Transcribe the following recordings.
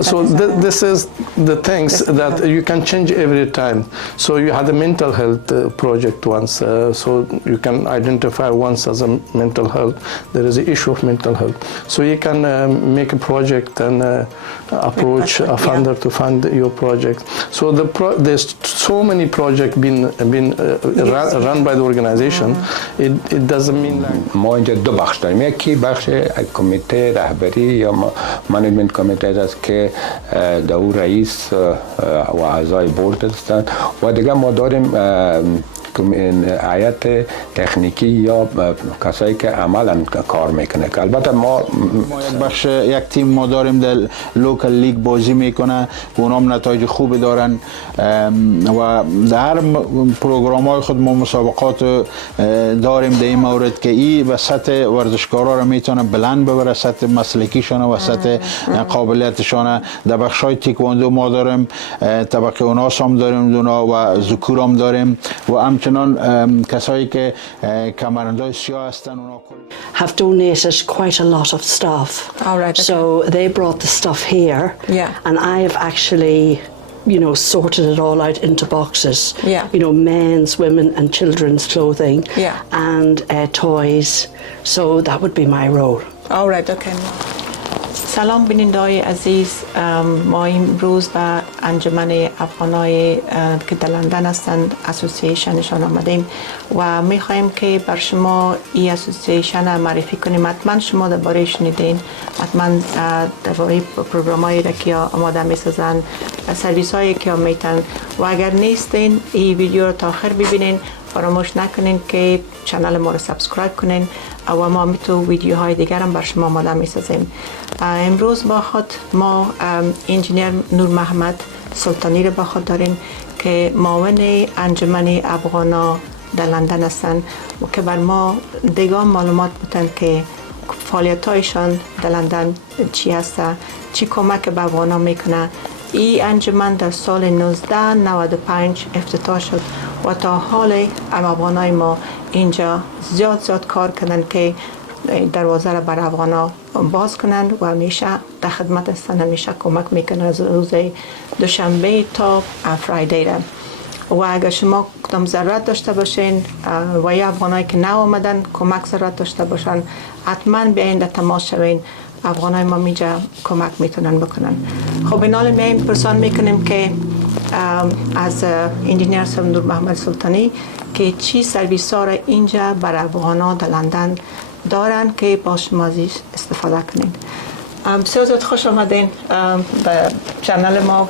So this is the things that you can change every time. So you had a mental health project once, so you can identify once as a mental health, there is an issue of mental health. So you can make a project and approach a funder to fund your project. So there's so many projects been run by the organization. It doesn't mean like ما اینجا دو بخش داریم. یکی بخش کمیته رهبری یا منیجمنت کمیته است که دو رئیس و اعضای بورد هستند و دیگه ما داریم هیئت تکنیکی یا کسایی که عملا کار میکنه که البته ما یک تیم ما داریم در لوکال لیگ بازی میکنه و اونام نتایج خوبی دارن و در هر پروگرام های خود ما مسابقات داریم در این مورد که ای و سطح ورزشکارا رو میتونه بلند ببره، سطح مسلکیشان و سطح قابلیتشان. در بخش های تیکواندو ما داریم طبقه اوناس هم داریم و ذکور هم داریم و همچنان کسایی که کمربندای سیاه هستن اونا have donated quite a lot of stuff. All right, okay. So they brought the stuff here, and I have actually, you know, sorted it all out into boxes. You know, men's, women, and children's clothing, and toys. So that would be my role. All right, okay. سلام بیننده‌های عزیز، ما امروز به انجمن افغانای که در لندن هستند اسوسییشنشان آمدیم و میخواهیم که بر شما این اسوسییشن معرفی کنیم. حتما شما درباره شنیدین، حتما درباره پروگرامایی را که آماده میسازن، سرویس هایی که میتن و اگر نیستین این ویدیو رو تا آخر ببینین. فراموش نکنین که چنل ما رو سابسکرایب کنین و ما میتو ویدیوهای دیگر هم بر شما آماده میسازیم. امروز با خود ما انجینیر نور محمد سلطانی رو با خود داریم که معاون انجمن افغانا در لندن هستند و که بر ما دیگه معلومات بودن که فعالیت‌هایشان در لندن چی هست، چی کمک به افغانا میکنه. این انجمن در سال 1995 افتتاح شد و تا حال افغانای ما اینجا زیاد کار کردن که دروازه را بر افغانا باز کنند و همیشه در خدمت هستند، همیشه کمک میکنند از روز دوشنبه تا فرایدی را. و اگر شما کدام ضرورت داشته باشین و یا افغانایی که نو آمدن کمک ضرورت داشته باشن، حتما بیاین در تماس شوین. افغانای ما میجا کمک میتونن بکنن. خب این حال میایم پرسان میکنیم که از انجینیر نور محمد سلطانی که چی سرویس ها را اینجا بر افغانا در لندن دارن که با شما عزیز استفاده کنین. بسیار زیاد خوش آمدین به چنل ما.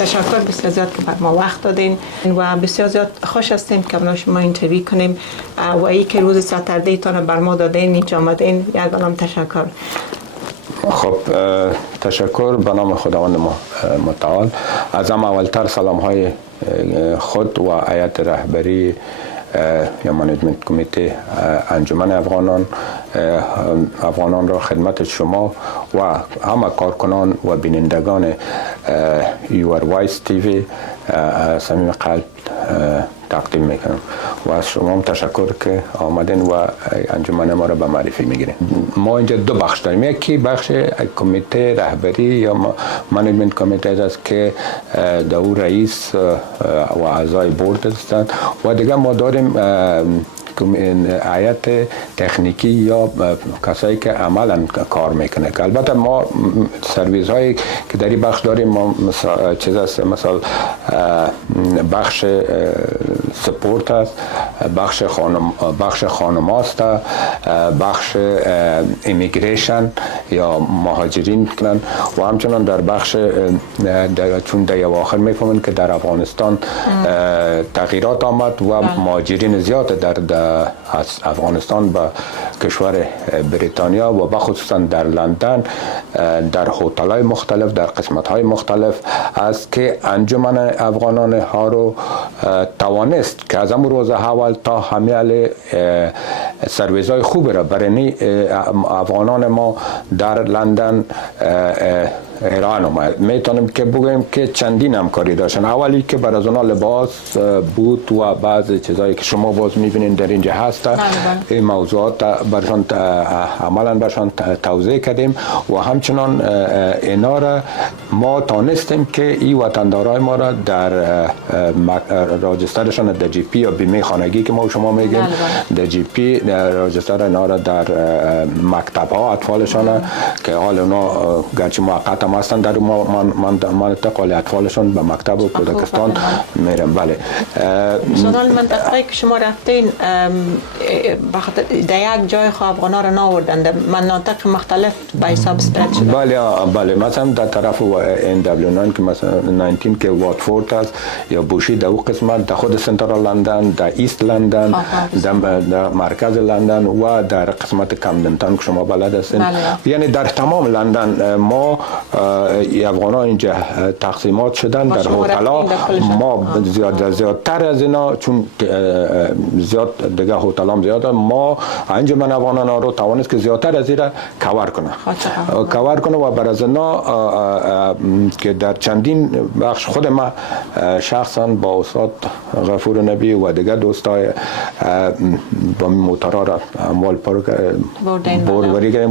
تشکر بسیار زیاد که بر ما وقت دادین و بسیار زیاد خوش هستیم که با شما اینترویو کنیم و ای که روز ساتردی تان بر ما دادین اینجا آمدین. یک بارم تشکر. خب تشکر به نام خداوند متعال. از اولتر سلام های خود و هیئت رهبری یا منیجمنت کمیته انجمن افغانان را خدمت شما و همه کارکنان و بینندگان یور وایس تیوی صمیم قلب تقدیم میکنم و از شما هم تشکر که آمدین و انجمن ما را به معرفی میگیرین. ما اینجا دو بخش داریم. یکی بخش کمیته رهبری یا منیجمنت کمیته است که دو رئیس و اعضای بورد هستند و دیگه ما داریم هیئت تکنیکی یا کسایی که عملا کار میکنه که البته ما سرویس هایی که در این بخش داریم ما چیز است، مثلا بخش سپورت است، بخش خانم است، بخش ایمیگریشن یا مهاجرین کنن و همچنان در بخش چون در اواخر میفهمن که در افغانستان تغییرات آمد و مهاجرین زیاد در از افغانستان به کشور بریتانیا و بخصوصا در لندن در هتل‌های مختلف در قسمت‌های مختلف است که انجمن افغانان ها رو توانست که از امروز روز اول تا همیال سرویس های خوب را برای افغانان ما در لندن ایران آمد. میتونیم که بگویم که چندین همکاری داشتن. اولی که برای اونا لباس بود و بعضی چیزایی که شما باز میبینین در اینجا هست، این موضوعات برشان عملا برشان توضیح کردیم و همچنان اینا را ما تانستیم که این وطندارای ما را در راجسترشان در جی پی یا بیمه خانگی که ما شما میگیم در جی پی راجستر اینا را در مکتب ها اطفالشان که حال اونا گرچه موقت هم هستن در منطقه اطفالشان به مکتب و کودکستان میرن. بله مثلا منطقه که شما رفتین در یک جای خواه افغانا را ناوردن در مناطق مختلف به حساب سپرد شدن؟ بله مثلا در طرف این دبلیونان که مثلا 19 که واتفورد است یا بوشی در اون قسمت، در خود سنترال لندن، در ایست لندن، در مرکز لندن و در قسمت کامدن که شما بلد هستین. یعنی در تمام لندن ما افغانا اینجا تقسیمات شدن در هتل‌ها. ما زیادتر از اینا چون زیاد دیگه هتلام زیاده، ما انجمن افغانان رو توانست که زیادتر از اینا کور کنه و بر از اینا که در چندین بخش خود ما شخصا با استاد غفور نبی و دیگه دوستای با موتورا را اموال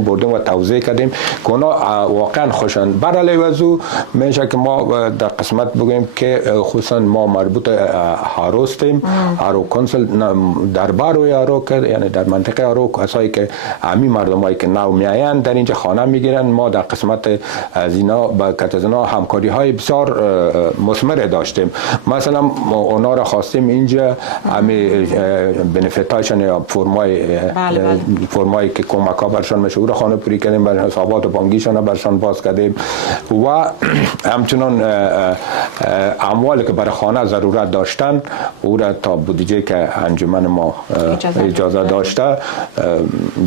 بردیم و توضیح کردیم که اونا واقعا خوشن. برای وضو میشه که ما در قسمت بگویم که خصوصا ما مربوط هاروستیم، هارو کنسل دربار و هارو که یعنی در منطقه هارو کسایی که امی مردمایی که نو میاین در اینجا خانه میگیرن. ما در قسمت از اینا با کاتزنا همکاری های بسیار مثمر داشتیم. مثلا اونا را خواستیم اینجا امی بنفیت هایشان یا فرمای که کمک ها برشان میشه او را خانه پوری کردیم، بر حسابات بانکیشان برشان باز کردیم و همچنان اموالی که برای خانه ضرورت داشتن او را تا بودجه که انجمن ما اجازه داشته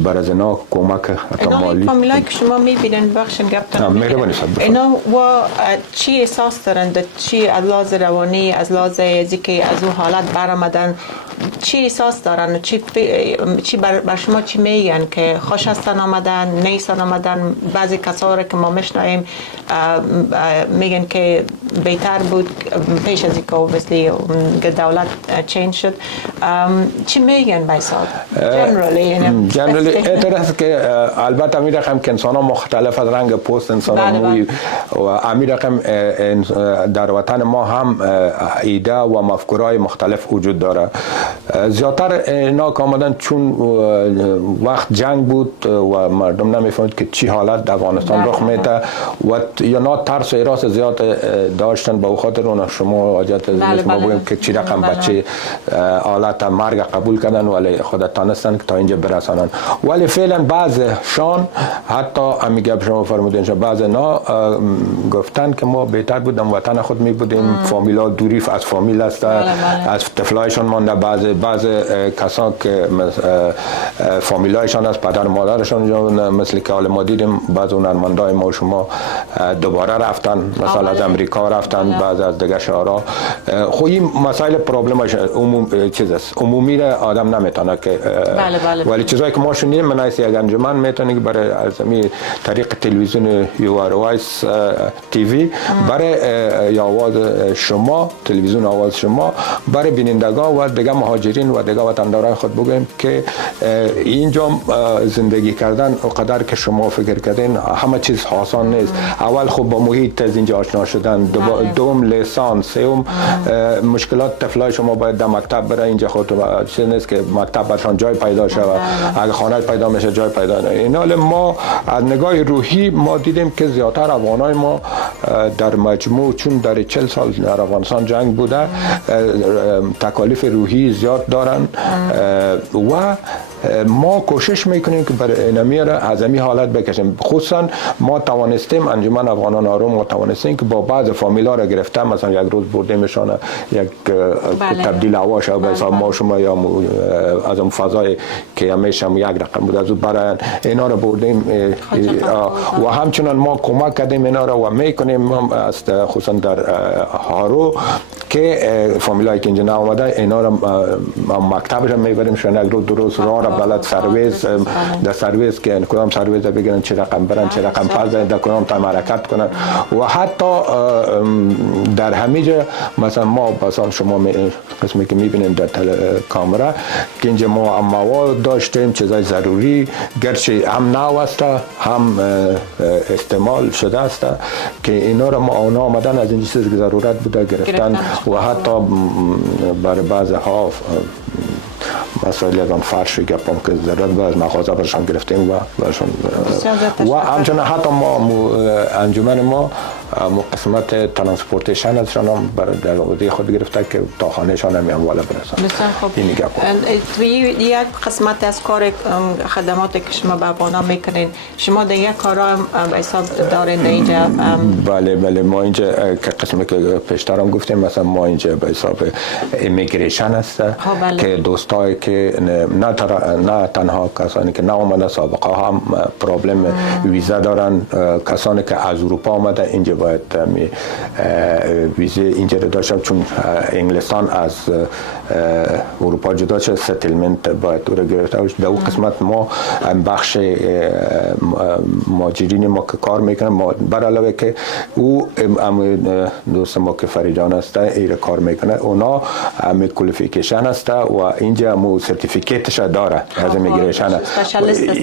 بر از اینا کمک مالی. فامیلایی که شما میبینن بخشن گفتن اینا و چی احساس دارن؟ چی از لحاظ روانی، از لحاظ که از اون حالت برآمدن چی احساس دارن؟ چی بر شما چی میگن که خوش هستن آمدن، نیستن آمدن؟ بعضی کسا رو که ما میشنویم میگن که بهتر بود پیش از اینکه مثلی دولت چینج شد. چی میگن به حساب جنرالی اعتراض که البته امیر رقم که انسان ها مختلف از رنگ پوست انسان ها موی و امیر رقم در وطن ما هم ایده و مفکورهای مختلف وجود داره. زیادتر اینا که آمدن چون وقت جنگ بود و مردم نمیفهمید که چی حالت در افغانستان رخ میده و یا نه ترس و ایراس زیاد داشتن به خاطر اون شما حاجت ما بگیم که چی رقم بچه حالت مرگ قبول کردن ولی خودت تانستن که تا اینجا برسانن. ولی فعلا بعضشان حتی امیگه شما فرمودین بعض نا گفتن که ما بهتر بودم وطن خود می بودیم، فامیلا دوری از فامیل است، از طفلایشان مانده. بعض کسان که فامیلایشان از پدر مادرشان مثل که حال ما دیدیم بعض هنرمندای ما شما دوباره رفتن، مثلا از امریکا رفتن، بعض از دیگه شهرها. خب این مسائل پرابلمش عمومی را آدم نمیتونه که ولی چیزایی که ما شنیدیم من از یک انجمن میتونه که برای از طریق تلویزیون یو آر وایس تی وی برای آواز شما تلویزیون آواز شما برای بینندگان و دیگه مهاجرین و دیگه وطنداران خود بگویم که اینجا زندگی کردن اونقدر که شما فکر کردین همه چیز آسان نیست. اول خب با محیط از اینجا آشنا شدن، دوم لیسانس، سوم مشکلات طفلای شما باید در مکتب برای اینجا خود چیز نیست که مکتب برشان جای پیدا شود، اگه خانه پیدا میشه جای پیدا نه. این حال ما از نگاه روحی ما دیدیم که زیادتر افغانای ما در مجموع چون در 40 سال در افغانستان جنگ بوده تکالیف روحی زیاد دارن و ما کوشش میکنیم که برای اینمی را از این حالت بکشیم. خصوصا ما توانستیم انجمن افغانان آروم ما توانستیم که با بعض فامیلا را گرفتم، مثلا یک روز بردیمشان یک تبدیل هواش و حساب ما شما یا از اون فضای که همیشه یک رقم بود از اون برای اینا را بردیم و همچنان ما کمک کردیم اینا را و میکنیم خصوصا در هارو که فامیلایی که اینجا آمده اینا رو مکتبش هم میبریم شون یک رو درست راه را بلد سرویس در سرویس که کدام سرویس بگیرن چه رقم برن چه رقم پس در کدام تایم حرکت کنن و حتی در همه جا مثلا ما مثلا شما قسمی که میبینیم در کامera که اینجا ما مواد داشتیم چیزای ضروری گرچه هم نو است هم استعمال شده است که اینا رو ما اونا آمدن از این چیزی که ضرورت بوده گرفتن و حتی برای بعضی ها مسائل از آن فرش گپام که ضرورت بود از مغازه برشان گرفتیم و برشان و همچنین حتی ما انجمن ما قسمت ترانسپورتیشن ازشان هم در عهده خود گرفته که تا خانهشان هم والا برسن. بسیار خوب. یک قسمت از کار خدماتی که شما به افغانان میکنین شما در یک کارا به حساب دارین اینجا؟ بله ما اینجا که قسمی که پیشترم گفتیم مثلا ما اینجا به حساب امیگریشن است که دوستایی که نه تنها کسانی که نه اومده سابقه هم پرابلم ویزا دارن کسانی که از اروپا اومده اینجا باید ویزا اینجا داشتن چون انگلستان از اروپا جدا شده ستلمنت باید او را گرفته باشه. در اون قسمت ما بخش ماجرین ما که کار میکنن ما بر علاوه که او دوست ما که فریدان است این کار میکنه اونا هم کوالیفیکیشن است و اینجا مو سرتیفیکیتش داره از امیگریشن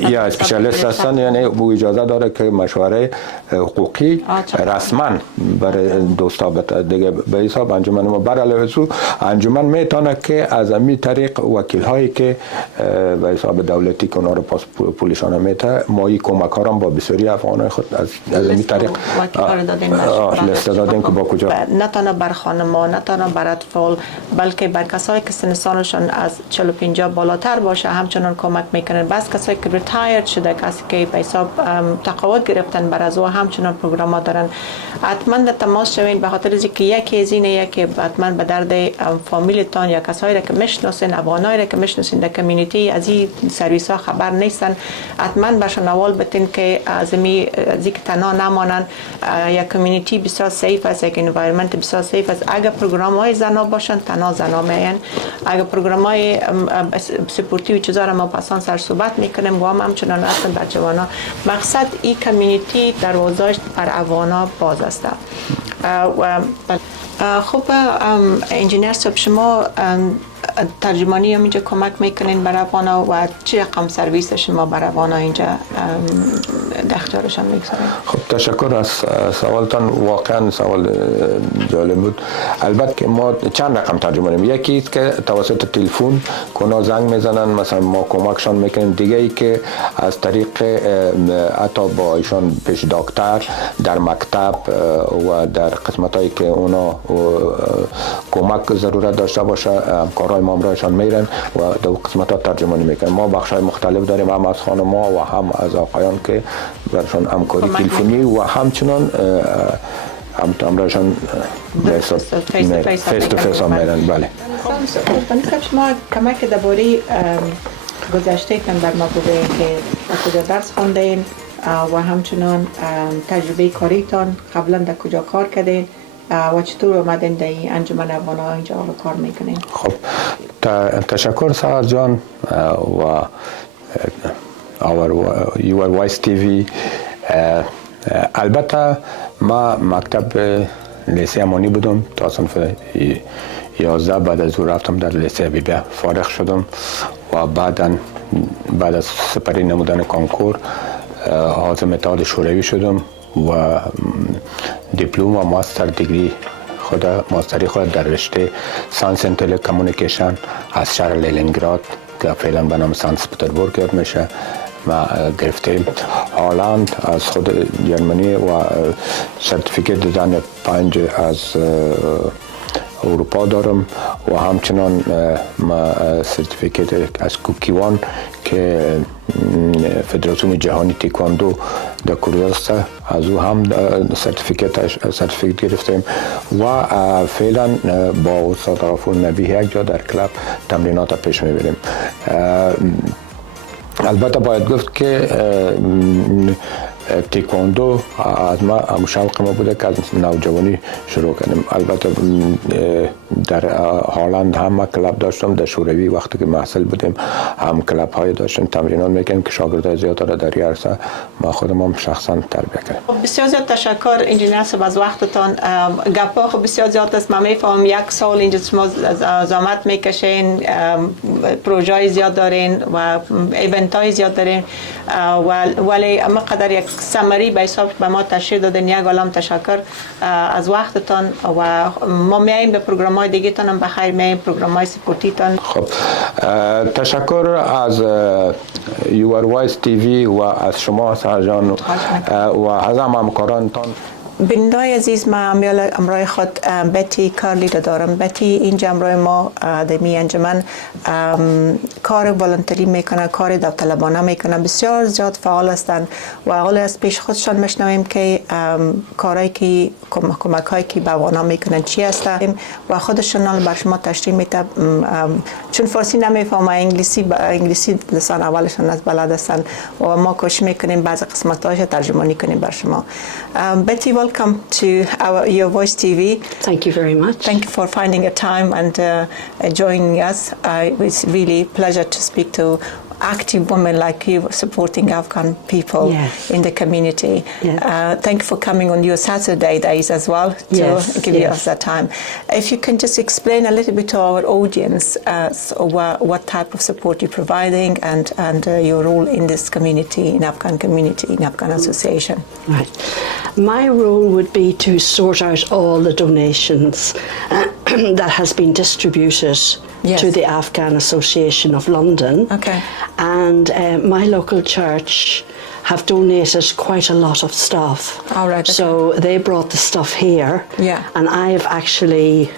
یا اسپشیالیست هستن یعنی او اجازه داره که مشوره حقوقی رسما برای دوستا بده دیگه به حساب انجمن ما بر علاوه از انجمن میتونه که از همین طریق وکیل هایی که به حساب دولتی که اونا رو پاس پولشان میته ما این کمک ها با بسیاری افغانای خود از همین طریق لیست دادیم که با کجا نه تنها بر خانم‌ها نه تنها بر اطفال بلکه بر کسایی که سن سالشان از 40-50 بالاتر باشه همچنان کمک میکنن. بس کسایی که ریتایر شده کسی که به حساب تقاعد گرفتن بر از او همچنان پروگرام دارن. حتما در تماس شوین به خاطر اینکه یکی از اینه که حتما به درد فامیلتان یا کسایی را که میشناسین افغانایی را که میشناسین در کمیونیتی از این سرویس ها خبر نیستن حتما بهشون اول بتین که از اینکه تنها نمانن. یک کمیونیتی بسیار سیف است یک انوایرمنت بسیار سیف است. اگر پروگرام های زنا باشن تنها زنا میان اگر پروگرام های سپورتی و چیزا را ما پسان سر صحبت میکنیم و همچنان هستن بر جوانا. مقصد این کمیونیتی دروازه‌اش بر افغانا باز است. خب انجینیر صاحب شما ترجمانی هم اینجا کمک میکنین برای افغانا و چه رقم سرویس شما برای افغانا اینجا در اختیارشان میگذارین؟ خب تشکر از سوالتان واقعا سوال جالب بود. البته که ما چند رقم ترجمانیم یکی است که توسط تلفن کونا زنگ میزنن مثلا ما کمکشان میکنیم دیگه ای که از طریق حتی با ایشان پیش دکتر در مکتب و در قسمت هایی که اونا کمک ضرورت داشته باشه کارهای مامورایشان میرن و در قسمت ها ترجمانی میکنن. ما بخش های مختلف داریم هم از خانم‌ها و هم از آقایان که برشان همکاری تلفنی و همچنان همراهشان فیس تو فیس هم میرن. بله. بنظر شما کمک درباره گذشته تان بر ما بگویید که کجا درس خواندین و همچنان تجربه کاریتان قبلا در کجا کار کردین و چطور اومدین در این انجمن افغان‌ها اینجا کار میکنین؟ خب تشکر سهر جان و your voice TV. البته ما مکتب لیسه امانی بودم تا صنف 11 بعد از او رفتم در لیسه بیبه فارغ شدم و بعد از سپری نمودن کنکور عضو اتحاد شوروی شدم و دیپلم و ماستر دیگری ماستری خود در رشته ساینس اند تلکامونیکیشن از شهر لنینگراد که فعلا به نام سانت پترزبورگ یاد میشه ما گرفتیم. هلند از خود جرمنی و سرتیفیکیت دیزاین 5 از اروپا دارم و همچنان ما سرتیفیکیت از کوکیوان که فدراسیون جهانی تیکواندو در کره است از او هم سرتیفیکیت گرفتیم و فعلا با استاد غفور نبی یک جا در کلاب تمرینات پیش میبریم. البته باید گفت که تیکواندو از ما شوق ما بوده که از نوجوانی شروع کردیم. البته در هلند هم ما کلاب داشتم، در شوروی وقتی که محصل بودیم هم کلاب های داشتیم، تمرینات میکنیم که شاگردای زیاد را در عرصه ما خودم هم شخصا تربیت کردم. بسیار زیاد تشکر انجینر صاحب از وقتتان. گپا خب بسیار زیاد است، من میفهمم یک سال اینجا شما زحمت میکشین، پروژه های زیاد دارین و ایونت های زیاد دارین، ولی اما قدر یک سمری به حساب به ما تشریح دادین. یک عالم تشکر از وقتتان و ما میایم به پروگرام های دیگه تان هم بخیر میایم، پروگرام های سپورتی تان. خب تشکر از یور وایس تیوی و از شما سهر جان و از همکارانتان. بینندای عزیز، ما امروی خود بتی کارلی دارم. بتی اینجا امروی ما دمی انجمن کار والنتری میکنه، کار داوطلبانه میکنه، بسیار زیاد فعال هستند و حالا از پیش خودشان میشنویم که کارهایی که کمک هایی که به افغانان میکنن چی هستند و خودشان بر شما تشریح میده. چون فارسی نمیفهمه، انگلیسی لسان اولشان از بلد هستند و ما کوشش میکنیم بعضی قسمت‌هاش ترجمه کنیم بر شما. بتی، welcome to your Voice TV. Thank you very much. Thank you for finding a time and joining us. It's really a pleasure to speak to active women like you supporting Afghan people in the community. Thank you for coming on your Saturday days as well to give us that time. If you can just explain a little bit to our audience what type of support you're providing and your role in this community, in Afghan community, in Afghan Association. Right. My role would be to sort out all the donations that has been distributed to the Afghan Association of London. Okay. And my local church have donated quite a lot of stuff. All right. Okay. So they brought the stuff here. And I have actually,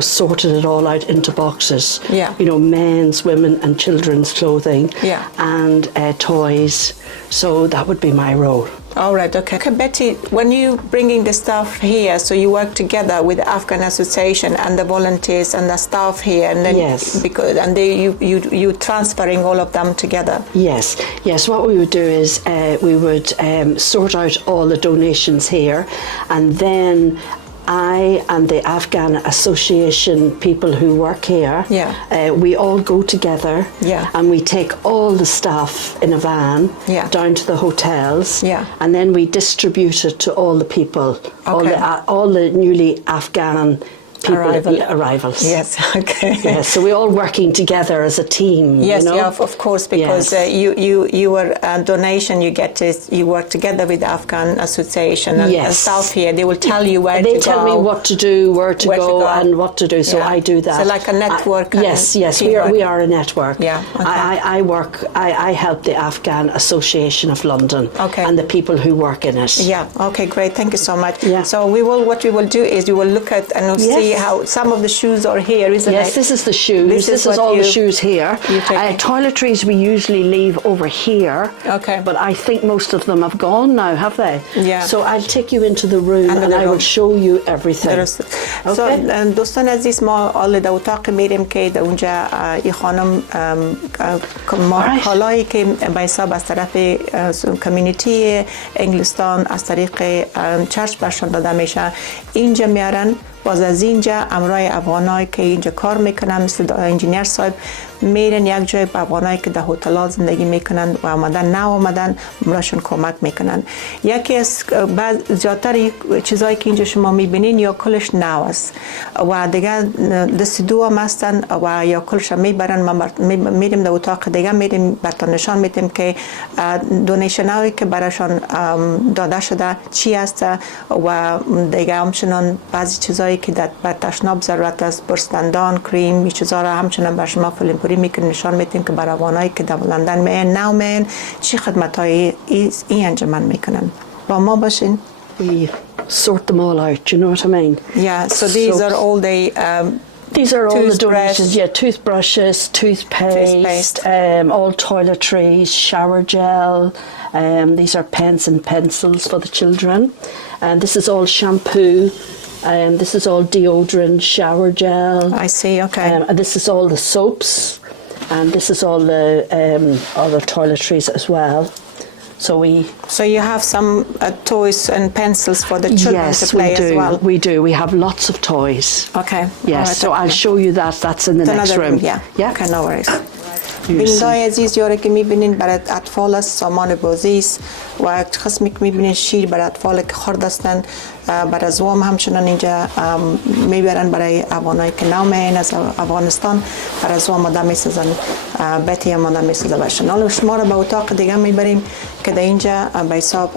sorted it all out into boxes. Men's, women and children's clothing. And toys. So that would be my role. All right, okay. Betty, when you bringing the staff here, so you work together with the Afghan Association and the volunteers and the staff here, and then you transferring all of them together. Yes. What we would do is we would sort out all the donations here, and then I and the Afghan Association people who work here, we all go together and we take all the staff in a van down to the hotels and then we distribute it to all the people, all the newly Afghan arrivals. Yes, okay. So we're all working together as a team. Yes, of course, because your donation you get is you work together with the Afghan Association and staff here. They will tell you where to go. They tell me what to do, where to go, and what to do. So I do that. So like a network. Yes. We are a network. I help the Afghan Association of London and the people who work in it. Okay, great. Thank you so much. So what we will do is we will look at and see how some of the shoes are here, isn't it? Yes, this is the shoes. This is all the shoes here. Toiletries we usually leave over here. Okay. But I think most of them have gone now, have they? So I'll take you into the room and I will show you everything. So دوستان عزیز، ما حالا در اتاق میریم که در اونجا این خانم حالایی که به حساب از طرف کمیونیتی انگلستان از طریق چرچ برشان داده میشه اینجا میارن. باز از اینجا امرای افغانایی که اینجا کار میکنن مثل انجینر صاحب میرن یک جای به افغانایی که در هتل‌ها زندگی میکنن و آمدن براشون کمک میکنن. یکی از زیادتر چیزایی که اینجا شما میبینین یا کلش نو است و دیگه دست دو هم هستن و یا کلش میبرن. ما میریم در اتاق دیگه میریم براتون نشان میدیم که دونیشن هایی که براشون داده شده چی هست و دیگه همچنان بعضی چیزایی که بر تشناب ضرورت است، برستندان، کریم، این چیزا را همچنان بر شما فیلم پوری میکنیم، نشان میدیم که برای افغانایی که در لندن میان چی خدمت‌های این انجمن میکنن. با ما باشین. We sort them all out, do you know what I mean? So these are all the these are all the donations, toothbrushes, toothpaste, all toiletries, shower gel, these are pens and pencils for the children, and this is all shampoo. This is all deodorant, shower gel. I see, okay. And this is all the soaps, and this is all the toiletries as well. So you have some toys and pencils for the children to play as well? Yes, we do. We have lots of toys. Okay. Yes, so I'll show you that. That's in the next room. Yeah. Okay, no worries. بینندای عزیز یاری که میبینین برای اطفال است، سامان بازی است و قسمی که میبینین شیر برای اطفال که خرد هستند، برای زوام همچنان اینجا میبرن برای افغانایی که نو میاین از افغانستان، برای زوام آدم میسازن، بیتی هم آدم میسازه باشن. حالا شما رو به اتاق دیگه میبریم که در اینجا به حساب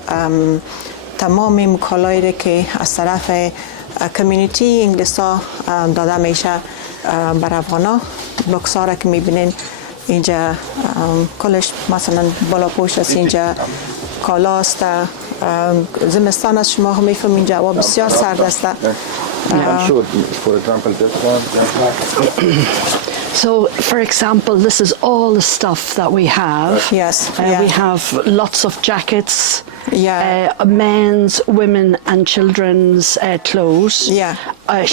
تمام مکالایی که از طرف کمیونیتی انگلیسا داده میشه برای افغانا. بکساره که میبینین اینجا کلش مثلا بالا پوش است، اینجا کالا است. زمستان است، شما هم میفهمین اینجا هوا بسیار سرد است. So, for example, this is all the stuff that we have. Yes. We have lots of jackets, men's, women and children's clothes,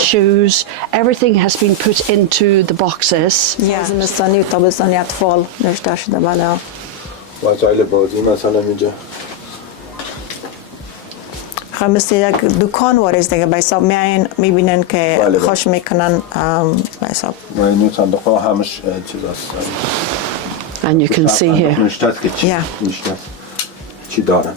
shoes. Everything has been put into the boxes. زمستانی و تابستانی اطفال نوشته شده. بله. وسایل بازی مثلا اینجا. مثل یک دکان واریز دیگه به حساب میاین میبینن که خوش میکنن به حساب. و این صندوق ها همش چیز است. And you can see here. نوشته است که چی دارن.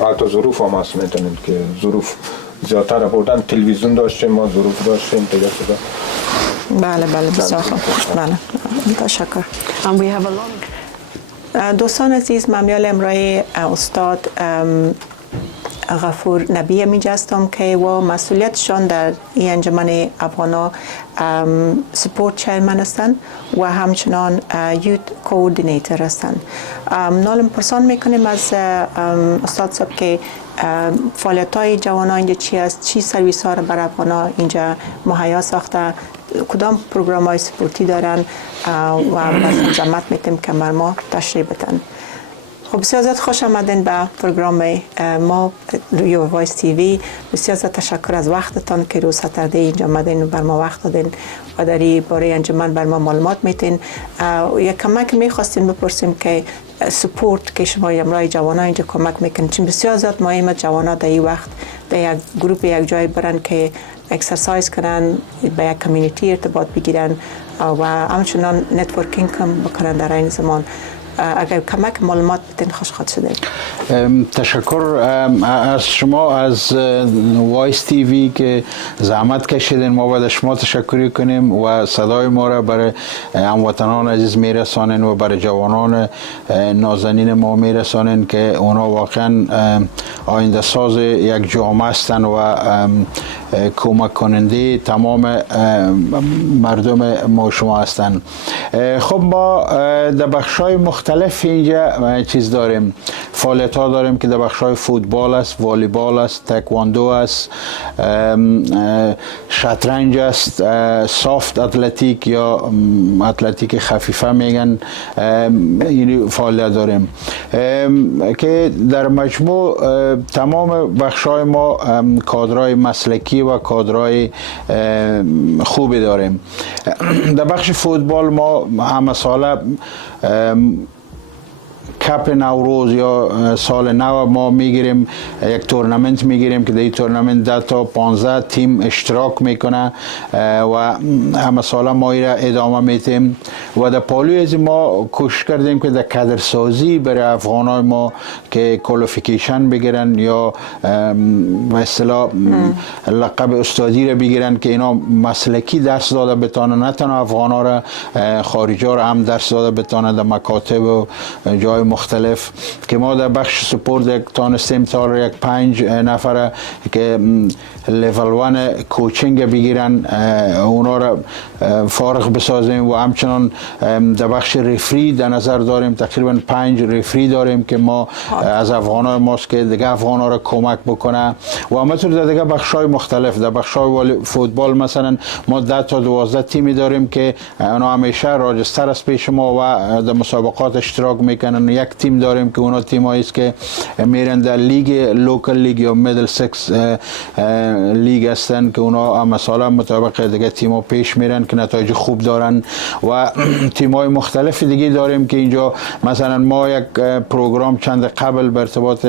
حتی ظروف هم هست، میتونید که ظروف زیادتر بودن. تلویزیون داشتیم، ما ظروف داشتیم دیگه شده. بله بسیار خوب. بله تشکر. And we have a long. دوستان عزیز، ممنون امروز استاد غفور نبی اینجا هستم که و مسئولیتشان در این انجمن افغانا سپورت چیرمن هستند و همچنان یوت کوردینیتور هستند. نالم پرسان میکنیم از استاد صاحب که فعالیت های جوانان اینجا چی است، چی سرویس ها را برای افغانا اینجا مهیا ساخته، کدام پروگرام های سپورتی دارن و باز زحمت میتیم که بر ما تشریح بدن. خب بسیار زیاد خوش آمدین به پروگرام ما روی وایس تیوی. بسیار زیاد تشکر از وقتتان که روز ساتردی اینجا آمدین و بر ما وقت دادین و در این باره انجمن بر ما معلومات میتین. یک کمک میخواستیم بپرسیم که سپورت که شما امرای جوانان اینجا کمک میکنین، چون بسیار زیاد مهمه جوانان در این وقت در یک گروپ یک جای برن که اکسرسایز کنن، به یک کمیونیتی ارتباط بگیرن و همچنان نتورکینگ هم بکنن در این زمان. اگر کمک معلومات بدین خوشخواد شده. تشکر از شما از وایس تیوی که زحمت کشیدین. ما باید شما تشکری کنیم و صدای ما را برای هموطنان عزیز میرسانین و برای جوانان نازنین ما میرسانین که اونا واقعا آینده ساز یک جامعه هستند و کمک کننده تمام مردم ما شما هستند. خب ما در بخش‌های مختلف اینجا چیز داریم، فعالیت ها داریم که در بخش‌های فوتبال است، والیبال است، تکواندو است، شطرنج است، سافت اتلتیک یا اتلتیک خفیفه میگن، این فعالیت داریم که در مجموع تمام بخش‌های ما کادرهای مسلکی و کادرهای خوبی داریم. در بخش فوتبال ما همه ساله کپ نوروز یا سال نو ما میگیریم، یک تورنمنت میگیریم که در این تورنمنت 10 تا 15 تیم اشتراک میکنه و همه ساله ما ایره ادامه میتیم و در پالوی از ما کوشش کردیم که در کادرسازی برای افغانای ما که کوالیفیکیشن بگیرن یا به اصطلاح لقب استادی را بگیرن که اینا مسلکی درس داده بتانه، نه تنها افغانا را خارجا را هم درس داده بتانه در مکاتب و جای مختلف که ما در بخش سپورت تانستیم تا یک 5 نفر که لیول 1 کوچینگ بگیرن اونا را فارغ بسازیم و همچنان در بخش رفری در نظر داریم تقریبا 5 رفری داریم که ما از افغانای ماست که دیگه افغانا را کمک بکنه و همینطور در دیگه بخش‌های مختلف. در بخش‌های فوتبال مثلا ما 10 تا 12 تیمی داریم که اونا همیشه راجستر است پیش ما و در مسابقات اشتراک میکنن. یک تیم داریم که اونا تیمایی است که میرن در لیگ لوکال لیگ یا میدل سکس لیگ هستن که اونا مثلا مطابق دیگه تیم‌ها پیش میرن که نتایج خوب دارن و تیم‌های مختلف دیگه داریم که اینجا مثلا ما یک پروگرام چند قبل به ارتباط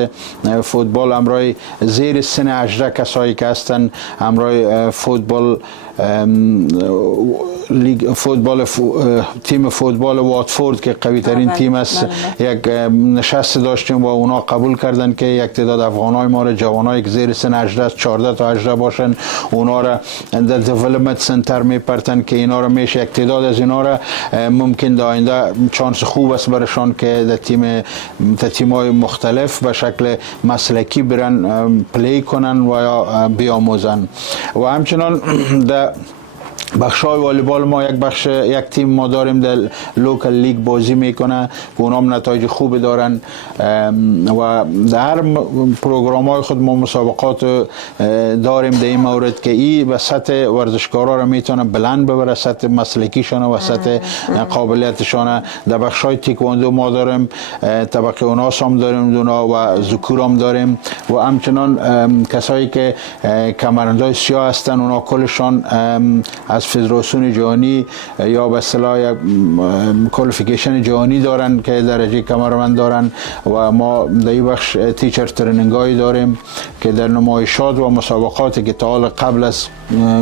فوتبال امرای زیر سن 18 کسایی که هستن امرای فوتبال لیگ فوتبال تیم فوتبال واتفورد که قوی ترین تیم است یک نشست داشتیم و اونا قبول کردن که یک تعداد افغانای ما را جوانایی که زیر سن 18 14 تا 18 باشن اونا را در دیولپمنت سنتر میپرتن که اینا را میشه یک تعداد از اینا را ممکن در آینده چانس خوب است برشان که در تیم‌های مختلف به شکل مسلکی برن پلی کنن و یا بیاموزن و همچنان در بخشای والیبال ما یک تیم ما داریم در لوکال لیگ بازی میکنه که اونام نتایج خوب دارن و در هر پروگرام های خود ما مسابقات داریم در این مورد که این به سطح ورزشکارا را میتونه بلند ببره، سطح مسلکیشان و سطح قابلیتشان. در بخشای تیکواندو ما داریم طبقه اوناس هم داریم دونا و ذکور هم داریم و همچنان کسایی که کمربندای سیاه هستن اونا کلشان از فدراسیون جهانی یا به اصطلاح کوالیفیکیشن جهانی دارن که درجه کمربند دارن و ما در این بخش تیچر ترینینگ هایی داریم که در نمایشات و مسابقاتی که تا حال قبل از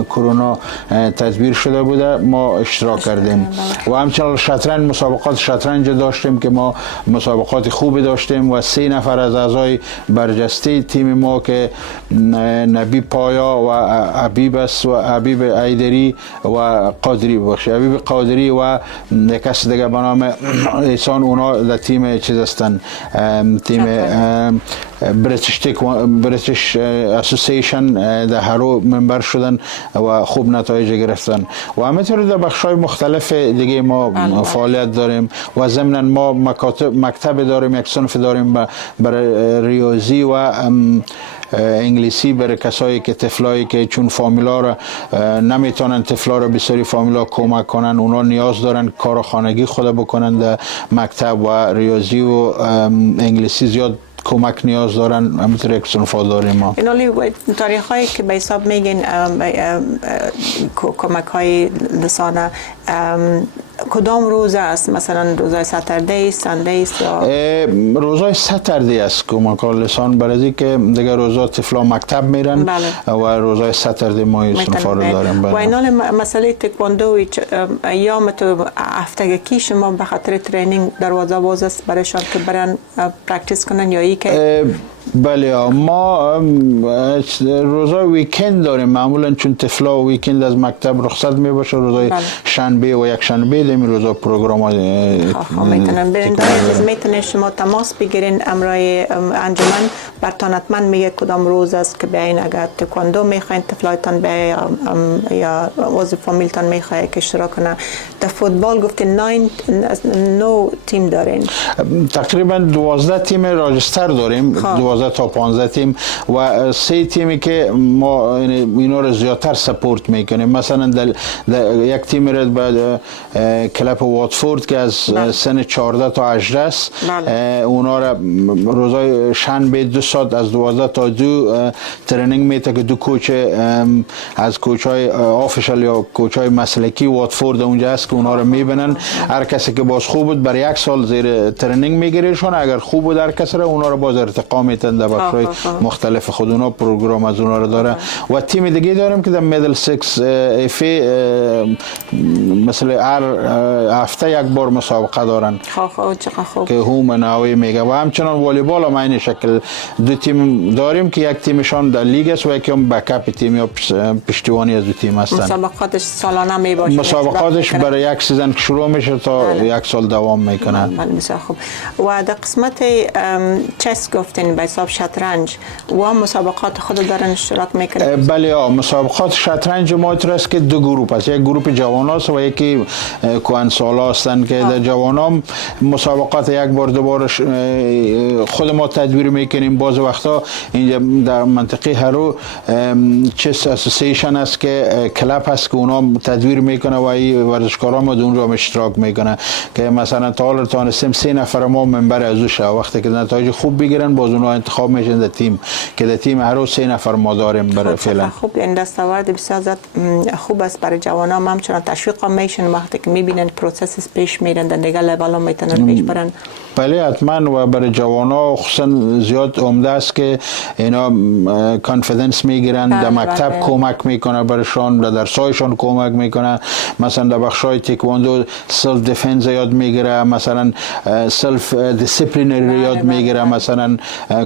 کرونا تدبیر شده بوده ما اشتراک کردیم و همچنان شطرنج مسابقات شطرنج داشتیم که ما مسابقات خوبی داشتیم و 3 نفر از اعضای برجسته تیم ما که نبی پایا و حبیب است و حبیب ایدری و قادری حبیب قادری و کس دیگه به نام احسان اونا در تیم چیز هستن تیم بریتیش اسوسییشن در هرو ممبر شدن و خوب نتایج گرفتن و همینطور در بخشای مختلف دیگه ما فعالیت داریم و ضمن ما مکتب داریم، یک صنف داریم برای ریاضی و انگلیسی برای کسایی که طفلایی که چون فامیلا را نمیتونن طفلا را بسیاری فامیلا کمک کنن، اونا نیاز دارن کار خانگی خود بکنن در مکتب و ریاضی و انگلیسی زیاد کمک نیاز دارن. همینطور یک صنفا داریم ما. این تاریخ هایی که به حساب میگین کمک های لسانه کدام روز است؟ مثلا روزای ساتردی است، ساندی است یا روزای ساتردی است کمک های لسان برای که دیگه روزا طفلا مکتب میرن و روزای ساتردی ما صنفا رو داریم. و اینا مسئله تکواندو ایام تو هفتگی شما به خاطر ترینینگ دروازه باز است برایشان که برن پرکتیس کنن یا ای که بله ما روزای ویکند داریم معمولا چون طفلا ویکند از مکتب رخصت می باشه روزای شنبه و یک شنبه دیم روزا پروگرام میتونن برین میتونن شما تماس بگیرین امرای انجمن برتان حتما میگه کدام روز است که بیاین اگر تکواندو میخواین طفلایتان بیاین یا عضو فامیلتان میخواد که اشتراک کنه. در فوتبال گفتین 9 تیم دارین، تقریبا 12 تیم راجستر داریم، 12 تا 15 تیم و 3 تیمی که ما اینا رو زیادتر سپورت میکنیم. مثلا در یک تیم را به کلاب واتفورد که از سن 14 تا 18 است اونا را روزای شنبه 2 ساعت از 12 تا 2 ترینینگ میده که 2 کوچ از کوچای آفیشال یا کوچای مسلکی واتفورد اونجا است که اونا رو میبینن. هر کسی که باز خوب بود برای 1 سال زیر ترینینگ میگیرشون، اگر خوب بود هر کس را اونا رو باز ارتقا میتن در بخشای مختلف خود اونا پروگرام از اونا رو داره. و تیم دیگه داریم که در میدل 6 اف مثل هر هفته یک بار مسابقه دارن که هم ناوی میگه. و همچنان والیبال هم این شکل 2 تیم داریم که یک تیمشان در لیگ است و یکی هم بکاپ تیم یا پشتیبانی از 2 تیم هستن. مسابقاتش سالانه میباشه؟ مسابقاتش برای یک سیزن شروع میشه تا 1 سال دوام میکنه. بسیار خوب. و در قسمت چس گفتین به حساب شطرنج و مسابقات خود دارن اشتراک میکنن؟ بله مسابقات شطرنج ما است که 2 گروه است، یک گروه جواناست و یکی کهنسالا هستند که در جوانان مسابقات یک بار 2 بار خود ما تدبیر میکنیم. باز بعض وقتا اینجا در منطقه هرو چیز اسوسییشن است که کلاب هست که اونا تدویر میکنه و این ورزشکارا ما اونجا اشتراک میکنه که مثلا تا حالا تانستیم 3 نفر ما منبر از اوشه وقتی که نتایج خوب بگیرن باز اونا انتخاب میشن در تیم که در تیم هر 3 نفر ما داریم برای فعلا. خوب این دستاورد بسیار خوب است برای جوانان. ما همچنان تشویق میشن وقتی که میبینن پروسس پیش میرن در دیگه لول میتونن پیش برن. بله حتما و برای جوانا خصوصا زیاد عمده است که اینا کانفیدنس میگیرن در مکتب کمک میکنه برایشان در درسایشان کمک میکنه مثلا در بخشای تکواندو سلف دیفنس یاد میگیره مثلا سلف دیسیپلینری یاد میگیره مثلا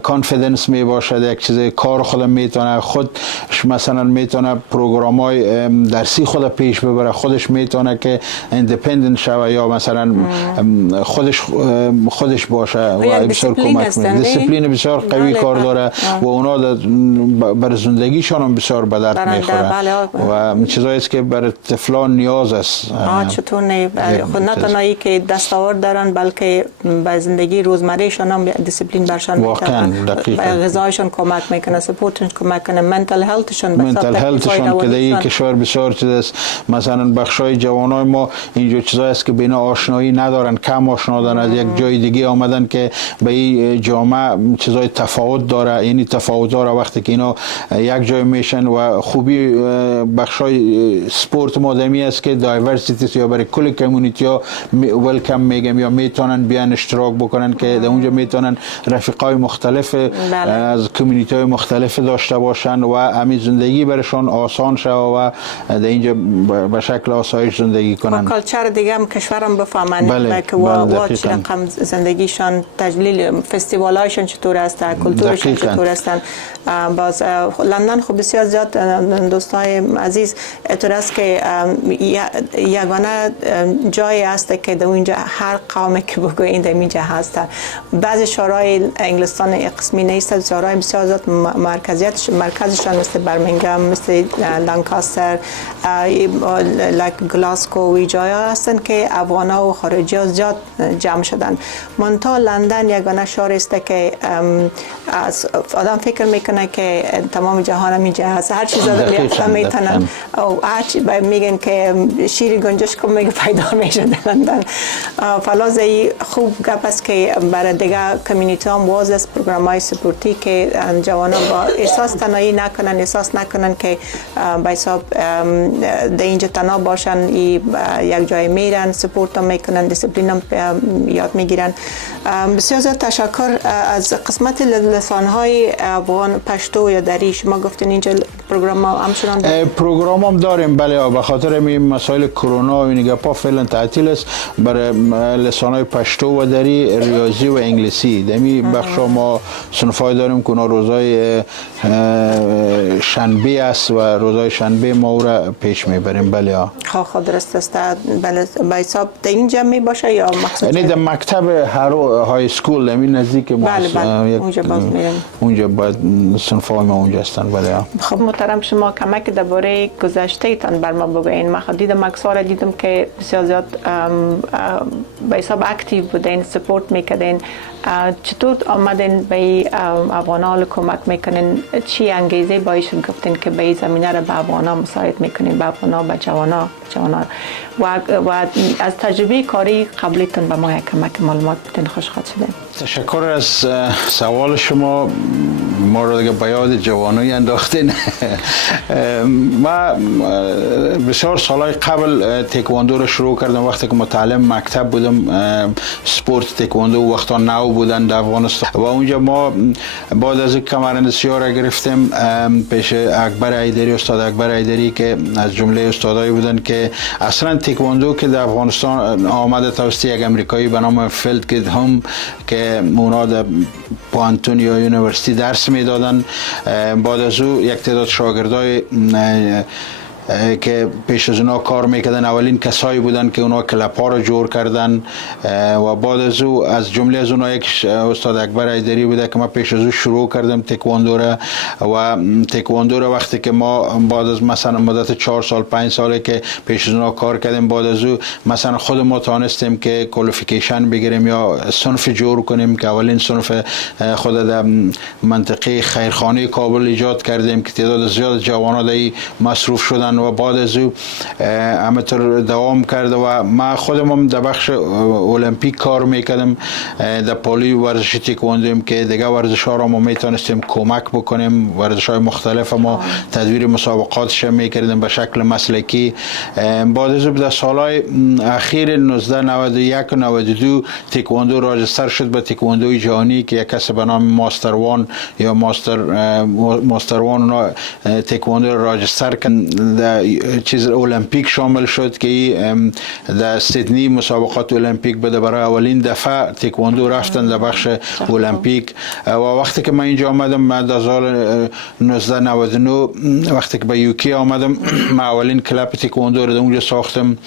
کانفیدنس میباشه یک چیز کار خودم میتونه خود مثلا میتونه پروگرامای درسی خود پیش ببره خودش میتونه که ایندیپندنت شوه یا مثلا خودش باشه و بسیار کمک میکنه دیسیپلین بسیار قوی کار داره و اونا بر زندگیشان هم بسیار به درد میخوره و چیزایی است که برای طفلان نیاز است. چطور نه خود نه تنهایی که دستاورد دارن بلکه به زندگی روزمرهشان هم دیسیپلین برشان میکنه غذایشان کمک میکنه سپورتشون کمک کنه منتال هلتشون که در کشور بسیار چیز است مثلا بخشای جوانای ما اینجا چیزایی است که بینا آشنایی ندارن کم آشنا دارن از یک جای دیگه آمدن که به این جامعه چیزای تفاوت داره یعنی تفاوت داره وقتی که اینا یک جای میشن و خوبی بخشای سپورت مادمی است که دایورسیتی یا برای کل کمیونیتی ها ویلکم میگم یا میتونن بیان اشتراک بکنن که در اونجا میتونن رفیقای مختلف از کمیونیتی های مختلف داشته باشن و همین زندگی برشان آسان شود و در اینجا به شکل آسایش زندگی کنن و کالچر دیگه هم کشورم بفهمن که وا چه رقم زندگیشان تجلیل فستیوالایشان چطور است کلتورشان چطور هستن باز لندن خب بسیار زیاد دوستای عزیز طور است که یگانه جایی است که در اونجا هر قومی که بگویین در اینجا هست بعضی شهرهای انگلستان قسمی نیست شهرهای بسیار زیاد مرکزشان مثل برمنگام مثل لانکاستر لایک گلاسکو و جایا هستن که افغانا و خارجی ها زیاد جمع شدن منتها لندن یگانه شهر است که آدم فکر میکنه که تمام جهان هم اینجا هست هر چیز آدم میتونن او هر چی میگن که شیر گنجش کم میگه پیدا میشه در لندن فلاز خوب گپ است که برای دیگه کمیونیتی هم واز است پروگرام های سپورتی که جوانان با احساس تنهایی نکنن احساس نکنن که به حساب در اینجا تنها باشن یک جای میرن سپورت هم میکنن دیسیپلین هم یاد میگیرن. بسیار زیاد تشکر از قسمت لسانهای افغان پشتو یا دری شما گفتین اینجا پروگرام همچنان پروگرام هم داریم بله به خاطر این مسائل کرونا و این گپا فعلا تعطیل است برای لسانهای پشتو و دری ریاضی و انگلیسی دمی بخش ما صنفای داریم که اونا روزای شنبه است و روزای شنبه ما او را پیش میبریم بله خب درست است بله به حساب در اینجا می باشه یا مخصوص یعنی در مکتب های سکول همین نزدیک ما بله اونجا باز میریم اونجا باید صنفای ما اونجا هستن بله خب محترم شما کمک درباره گذشته تان بر ما بگوین ما دیدم اکثر دیدم که بسیار زیاد به حساب اکتیو بودین سپورت میکردین چطور آمدین به افغانان کمک میکنین چی انگیزه بایشون گفتین که به زمینه را به افغانان مساعد میکنین به افغانان به جوانان و از تجربه کاری قبلیتون به ما یک کمک معلومات بدین خوشخواد شدیم. تشکر از سوال شما ما رو دیگه به یاد جوانایی انداختین. ما بسیار سالهای قبل تکواندو رو شروع کردم وقتی که متعلم مکتب بودم سپورت تکواندو وقتا نو بودن در افغانستان و اونجا ما بعد از کمرهندسی ها را گرفتیم پیش اکبر ایدری استاد اکبر ایدری که از جمله استادایی بودن که اصلا تکواندو که در افغانستان آمده توسط یک امریکایی به نام فیلد هم که اونا در پوانتون یا یونیورسیتی درس میدادن بعد از او یک تعداد شاگردای که پیش از اونا کار میکردن اولین کسایی بودن که اونا کلپ‌ها رو جور کردن و بعد از او از جمله از اونا یک استاد اکبر ایدری بوده که ما پیش از او شروع کردم تکواندو را و تکواندو را وقتی که ما بعد از مثلا مدت 4 سال 5 ساله که پیش از اونا کار کردیم بعد از او مثلا خود ما تانستیم که کوالیفیکیشن بگیریم یا صنف جور کنیم که اولین صنف خود در منطقه خیرخانه کابل ایجاد کردیم که تعداد زیاد جوانان در مصروف شدن و بعد از او همینطور دوام کرده و ما خودم هم در بخش المپیک کار میکردم در پالی ورزش تکواندو که دیگه ورزش ها را ما میتونستیم کمک بکنیم ورزش های مختلف ما تدویر مسابقاتش میکردیم به شکل مسلکی بعد از در سالهای اخیر 1991 و 92 تکواندو راجستر شد به تکواندوی جهانی که یک کس به نام ماستر وان یا ماستر وان تکواندو راجستر در چیز المپیک شامل شد که در سیدنی مسابقات المپیک بده برای اولین دفعه تکواندو رفتن در بخش المپیک و وقتی که من اینجا آمدم من در سال 1999 وقتی که به یوکی آمدم من اولین کلاب تکواندو رو اونجا ساختم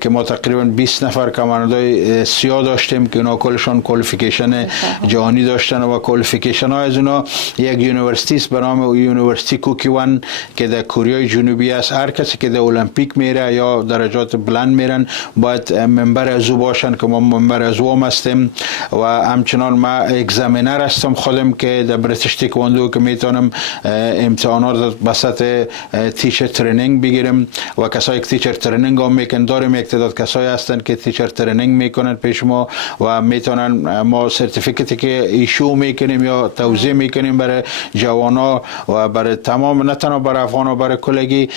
که ما تقریبا 20 نفر کماندای سیاه داشتیم که اونا کلشان کوالیفیکیشن جهانی داشتن و کوالیفیکیشن های از اونا یک یونیورسیتی است به نام یونیورسیتی کوکیوان که در کره جنوبی است هر کسی که در المپیک میره یا درجات بلند میرن باید ممبر از او باشن که ما ممبر از او هستیم و همچنان ما اگزامینر هستم خودم که در بریتیش تکواندو که میتونم امتحانات بسط تیچر ترینینگ بگیرم و کسایی که تیچر ترینینگ هم میکنن داریم یک تعداد کسایی هستن که تیچر ترینینگ میکنن پیش ما و میتونن ما سرتیفیکتی که ایشو میکنیم یا توزیع میکنیم برای جوانا و برای تمام نه تنها برای افغان و برای کلگی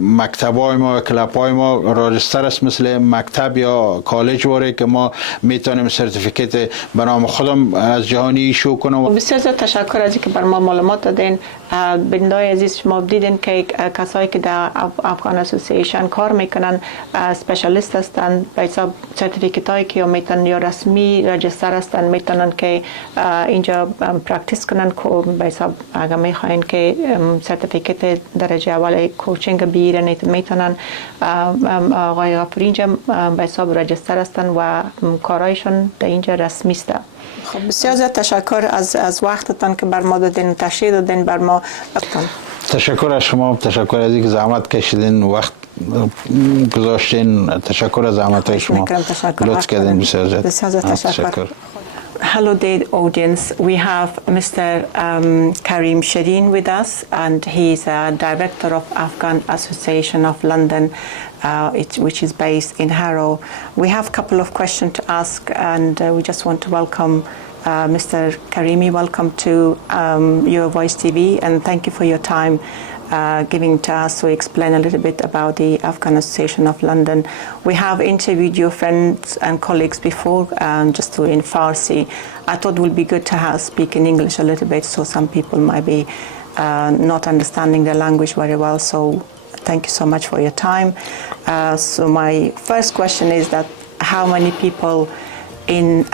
مکتبای ما و کلابای ما راجستر است مثل مکتب یا کالج واره که ما میتونیم سرتیفیکت به نام خودم از جهانی ایشو کنم. بسیار زیاد تشکر از اینکه بر ما معلومات دادین. بینندگان عزیز شما دیدین که کسایی که در افغان اسوسییشن کار میکنن اسپشیالیست هستن به حساب سرتیفیکت هایی که میتونن یا رسمی رجستر هستن میتونن که اینجا پرکتیس کنن به حساب اگر میخواین که سرتیفیکت درجه اول کوچینگ بگیرن میتونن آقای غفوری اینجا به حساب رجستر هستن و کارایشون در اینجا رسمی است. خب بسیار زیاد تشکر از وقتتان که بر ما دادین تشریح دادین بر ما. تشکر از شما تشکر از اینکه زحمت کشیدین وقت گذاشتین تشکر از زحمت های شما لطف کردین بسیار زیاد تشکر. Hello dear audience, we have Mr. Karim Shirin with us and he is a director of Afghan Association of London which is based in Harrow. We have a couple of questions to ask and we just want to welcome Mr. Karimi. Welcome to Your Voice TV and thank you for your time giving to us to explain a little bit about the Afghan Association of London. We have interviewed your friends and colleagues before just in Farsi. I thought it would be good to speak in English a little bit so some people might be not understanding the language very well. So thank you so much for your time. So my first question is that how many people in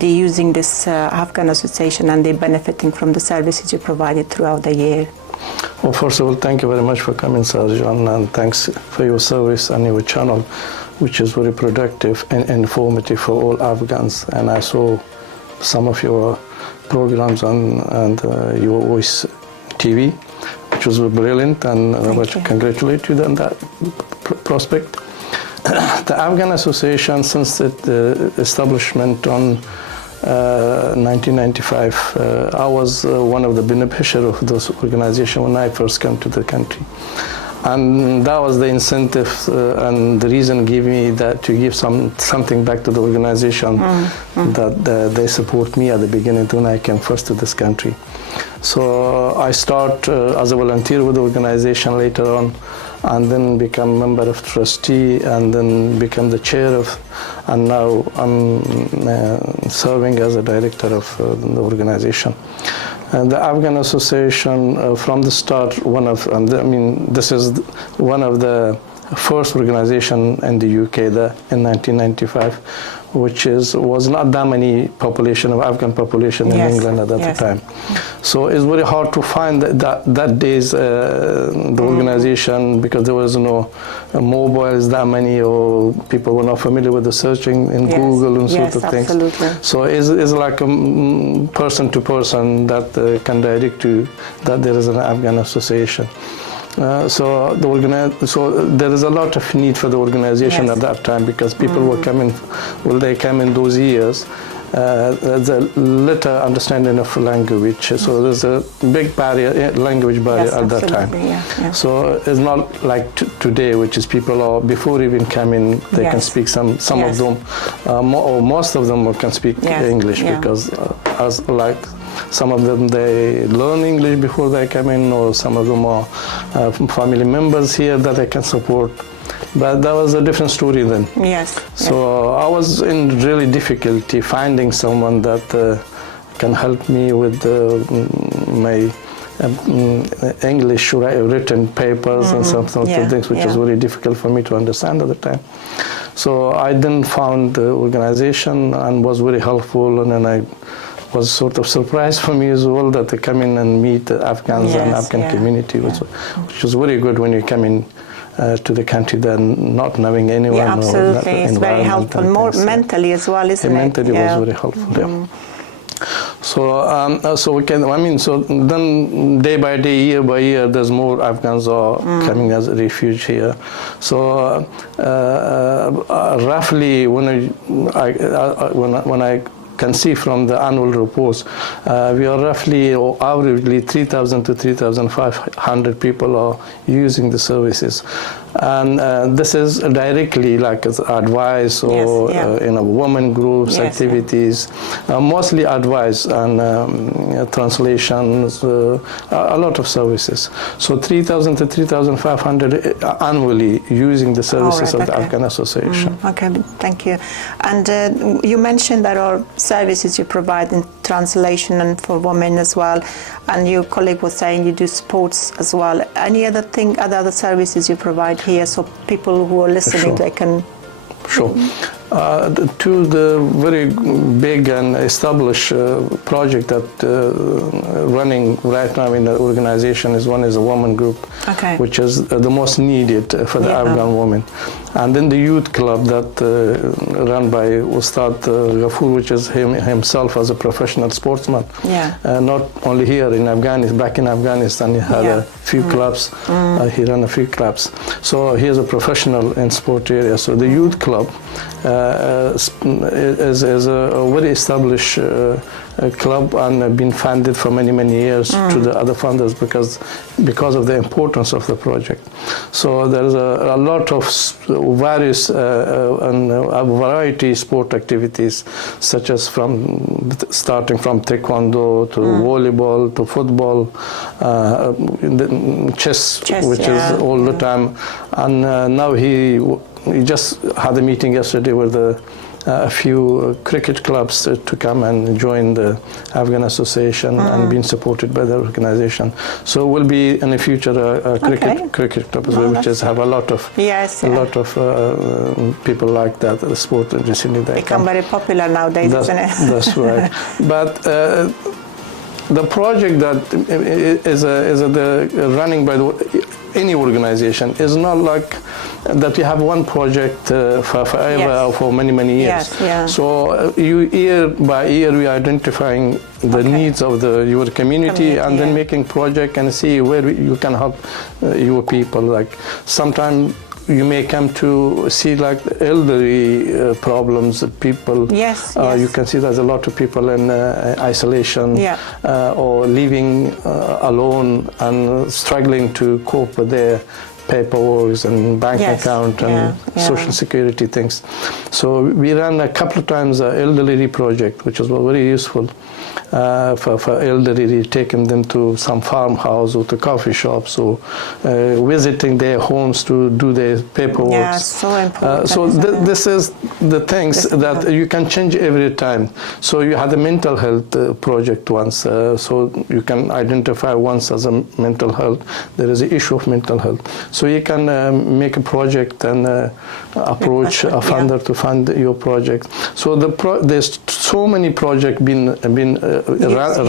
they using this Afghan Association and they benefiting from the services you provided throughout the year? Well, first of all, thank you very much for coming, Sarjan, and thanks for your service and your channel, which is very productive and informative for all Afghans. And I saw some of your programs and your Voice TV, which was brilliant, and I want to congratulate you on that prospect. The Afghan Association, since its establishment on 1995, I was one of the beneficiaries of this organization when I first came to the country. And that was the incentive and the reason gave me that to give something back to the organization that they support me at the beginning when I came first to this country. So I start as a volunteer with the organization later on and then become member of trustee and then become the chair of, and now I'm serving as a director of the organization. And the Afghan Association from the start, this is one of the first organization in the UK in 1995 which was not that many population of Afghan population in England at that time. So it's very hard to find that days the organization, because there was no mobiles that many, or people were not familiar with the searching in Google and sort of things. Absolutely. So it's like a person to person that can direct you that there is an Afghan Association. So there is a lot of need for the organization at that time, because people were coming, they came in those years, the little understanding of language. So there's a big barrier, language barrier at that time. So it's not like today, which is people are, before even coming, they can speak some of them, or most of them can speak English, because some of them, they learn English before they come in, or some of them are family members here that they can support. But that was a different story then. So I was in really difficulty finding someone that can help me with my English written papers and some sort of things, which was very difficult for me to understand at the time. So I then found the organization and was very helpful, and then I was sort of surprised for me as well that they come in and meet the Afghans and Afghan community, which was very good when you come in to the country than not knowing anyone. Yeah, absolutely. It's very helpful. More mentally as well, isn't it? Mentally was very helpful, So we can, so then day by day, year by year, there's more Afghans are coming as a refuge here. So roughly when I can see from the annual reports, we are roughly or averagely 3,000 to 3,500 people are using the services. And this is directly like as advice or women groups, activities, mostly advice and translations, a lot of services. So 3,000 to 3,500 annually using the services of the Afghan Association. Okay, thank you. And you mentioned there are services you provide in translation and for women as well. And your colleague was saying you do sports as well. Any other services you provide here, so people who are listening, they can... Sure. To the very big and established project that running right now in the organization is a woman group, which is the most needed for the Afghan women. And then the youth club that run by Ustad Ghafoor, which is himself as a professional sportsman. Not only here in Afghanistan, back in Afghanistan he had a few clubs, he ran a few clubs. So he is a professional in sport area. So the youth club is a very established club and been funded for many years to the other funders because of the importance of the project. So there is a lot of various and a variety sport activities, such as starting from taekwondo to volleyball to football, chess, which is all the time. And now he just had a meeting yesterday with a few cricket clubs to come and join the Afghan Association and being supported by the organization. So will be in the future a cricket club as well, which have a lot of people like that. The sport recently become very popular nowadays, isn't it? That's right. But the project that is running by any organization is not like that you have one project forever or for many years. So you year by year we are identifying the needs of your community and then making project and see where you can help your people. Like sometimes you may come to see like elderly problems, people. You can see there's a lot of people in isolation or living alone and struggling to cope with their paperwork and bank account and social security things. So we ran a couple of times an elderly project, which was very useful for elderly, taking them to some farmhouse or to coffee shops or visiting their homes to do their paperwork. Yeah, so important. So this is the things that you can change every time. So you had a mental health project once, so you can identify once as a mental health. There is an issue of mental health. So you can make a project and approach a funder to fund your project. So there's so many projects been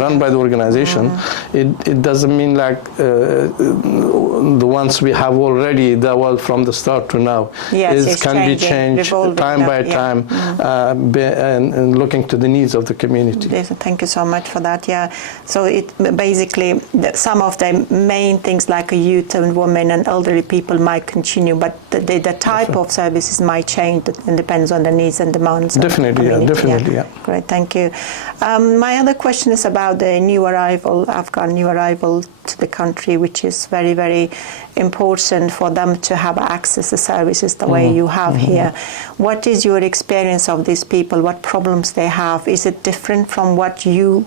run by the organization. It doesn't mean like the ones we have already, that was from the start to now. Yes, it can be changed time by time, and looking to the needs of the community. Thank you so much for that. Yeah, so it basically some of the main things like youth and women and elderly people might continue, but the type of services might change. It depends on the needs and demands. Definitely, yeah. Great, thank you. My other question is about the Afghan new arrival to the country, which is very, very important for them to have access to services the way you have here. What is your experience of these people? What problems they have? Is it different from what you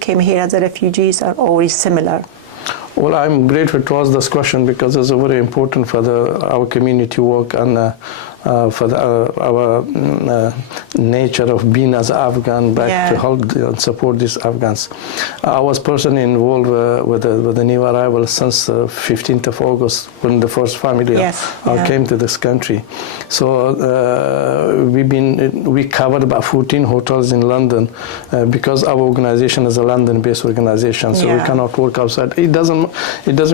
came here as a refugees, or is similar? Well, I'm grateful to ask this question because it's very important for our community work and for our nature of being as Afghan back to help and support these Afghans. I was personally involved with the new arrival since 15th of August when the first family came to this country. So we covered about 14 hotels in London because our organization is a London-based organization, so we cannot work outside. It doesn't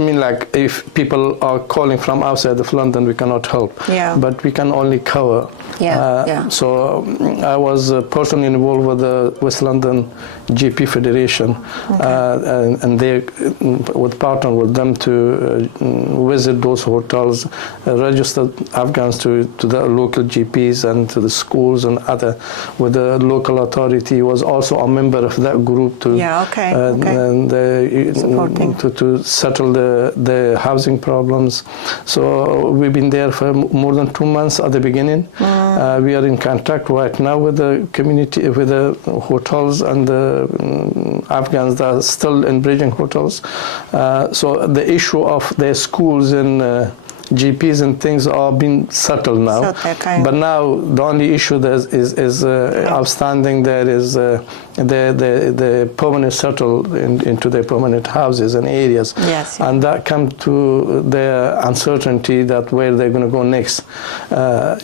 mean like if people are calling from outside of London we cannot help, but we can only cover. So I was personally involved with the West London GP Federation, and they would partner with them to visit those hotels, register Afghans to the local GPs and to the schools and other. With the local authority, was also a member of that group to to settle the housing problems. So we've been there for more than 2 months at the beginning. We are in contact right now with the community, with the hotels and the Afghans that are still in bridging hotels. So the issue of the schools and GPs and things are being settled now. But now the only issue that is outstanding there is the permanent settle into their permanent houses and areas. And that comes to the uncertainty that where they're going to go next.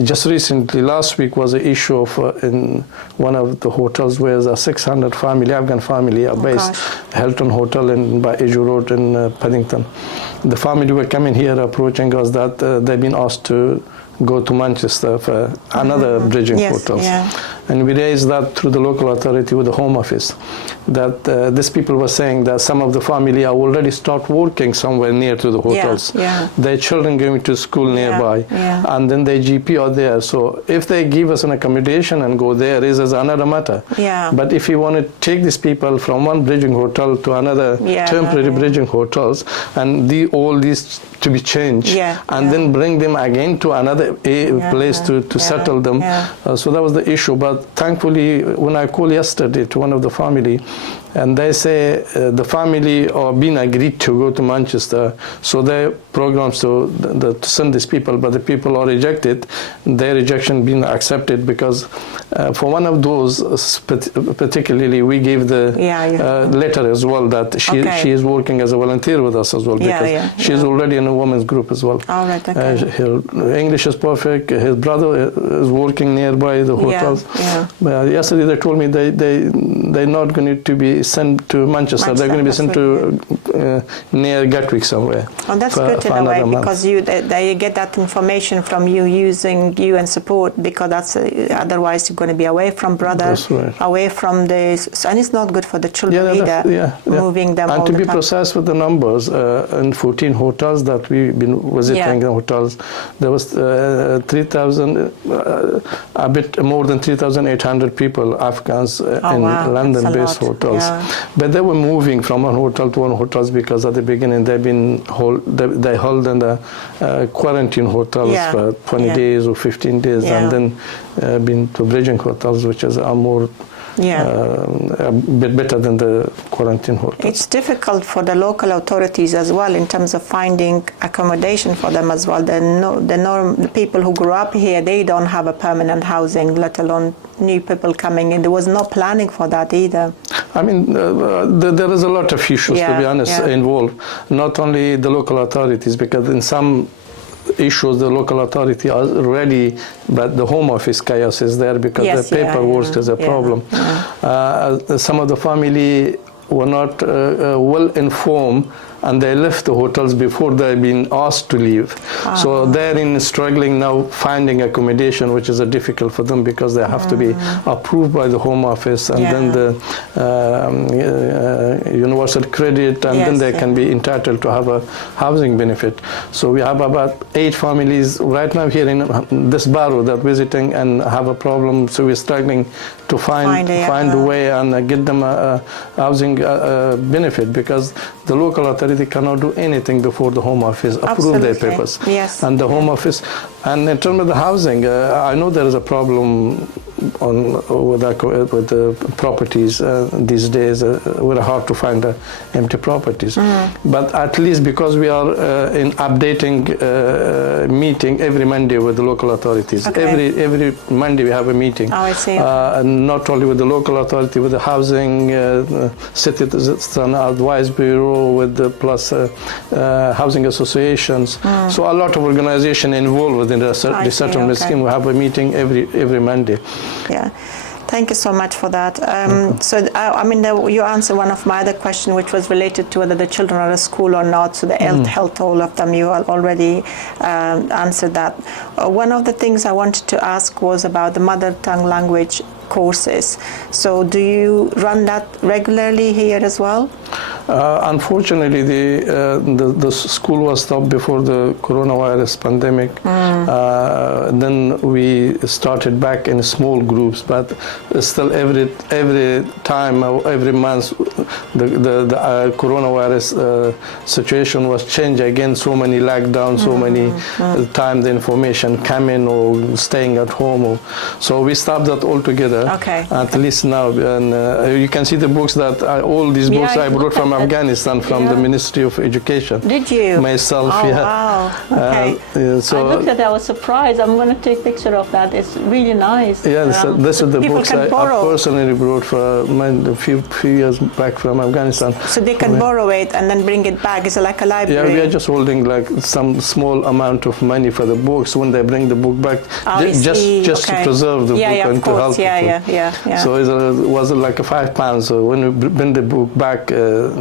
Just recently, last week was an issue of in one of the hotels where the 600 Afghan family are based, Hilton Hotel by Edge Road in Paddington. The family were coming here approaching us that they've been asked to go to Manchester for another bridging hotels. And we raised that through the local authority with the Home Office, that these people were saying that some of the family are already start working somewhere near to the hotels. Their children going to school nearby, and then their GP are there. So if they give us an accommodation and go there, is another matter. But if you want to take these people from one bridging hotel to another temporary bridging hotels, and all these to be changed, and then bring them again to another place to settle them. So that was the issue. But thankfully, when I called yesterday to one of the family, and they say the family are being agreed to go to Manchester, so their programs to send these people, but the people are rejected. Their rejection being accepted because for one of those particularly, we gave the letter as well that she is working as a volunteer with us as well because she is already in a women's group as well. Her English is perfect. His brother is working nearby the hotels. Yesterday they told me they're not going to be sent to Manchester. They're going to be sent to near Gatwick somewhere. And that's good in a way because they get that information from you, using you and support, because that's otherwise you're going to be away from brother, away from this, and it's not good for the children either. Moving them and all to the be time. precise with the numbers, in 14 hotels that we've been visiting, the hotels, there was 3,000, a bit more than 3,800 people, Afghans in London-based hotels. But they were moving from one hotel to one hotel because at the beginning they held in the quarantine hotels for 20 days or 15 days, and then been to bridging hotels, which is a more a bit better than the quarantine hotels. It's difficult for the local authorities as well in terms of finding accommodation for them as well. The people who grew up here, they don't have a permanent housing, let alone new people coming in. There was no planning for that either. I mean, there is a lot of issues, to be honest, involved. Not only the local authorities, because in some issues the local authority are ready, but the home office chaos is there because the paperwork is a problem. Some of the family were not well informed, and they left the hotels before they've been asked to leave. So they're struggling now finding accommodation, which is difficult for them because they have to be approved by the Home Office and then the universal credit, and then they can be entitled to have a housing benefit. So we have about 8 families right now here in this borough that visiting and have a problem. So we're struggling to find a way and get them a housing benefit, because the local authority cannot do anything before the Home Office approve their papers. And the Home Office, and in terms of the housing, I know there is a problem with the properties these days. Very hard to find empty properties. But at least because we are in updating meeting every Monday with the local authorities. Every Monday we have a meeting. Oh, I see. Not only with the local authority, with the housing citizen advice bureau, with the plus housing associations. So a lot of organization involved within the resettlement scheme. We have a meeting every Monday. Yeah. Thank you so much for that. So, I mean, you answered one of my other questions, which was related to whether the children are at school or not. So the health, all of them, you already answered that. One of the things I wanted to ask was about the mother tongue language courses. So do you run that regularly here as well? Unfortunately, the school was stopped before the coronavirus pandemic. Then we started back in small groups, but still every time, every month, the coronavirus situation was changed again. So many lockdowns, so many time the information coming or staying at home. So we stopped that altogether. At least now, and you can see the books that all these books I brought from Afghanistan, from the Ministry of Education. Did you? Myself, wow. Okay. So I looked at it, I was surprised. I'm going to take a picture of that. It's really nice. This is the books I personally brought for a few years back from Afghanistan. So they can borrow it and then bring it back. It's like a library. Yeah, we are just holding like some small amount of money for the books. When they bring the book back, just to preserve the book and to help people. So it was like £5. So when we bring the book back,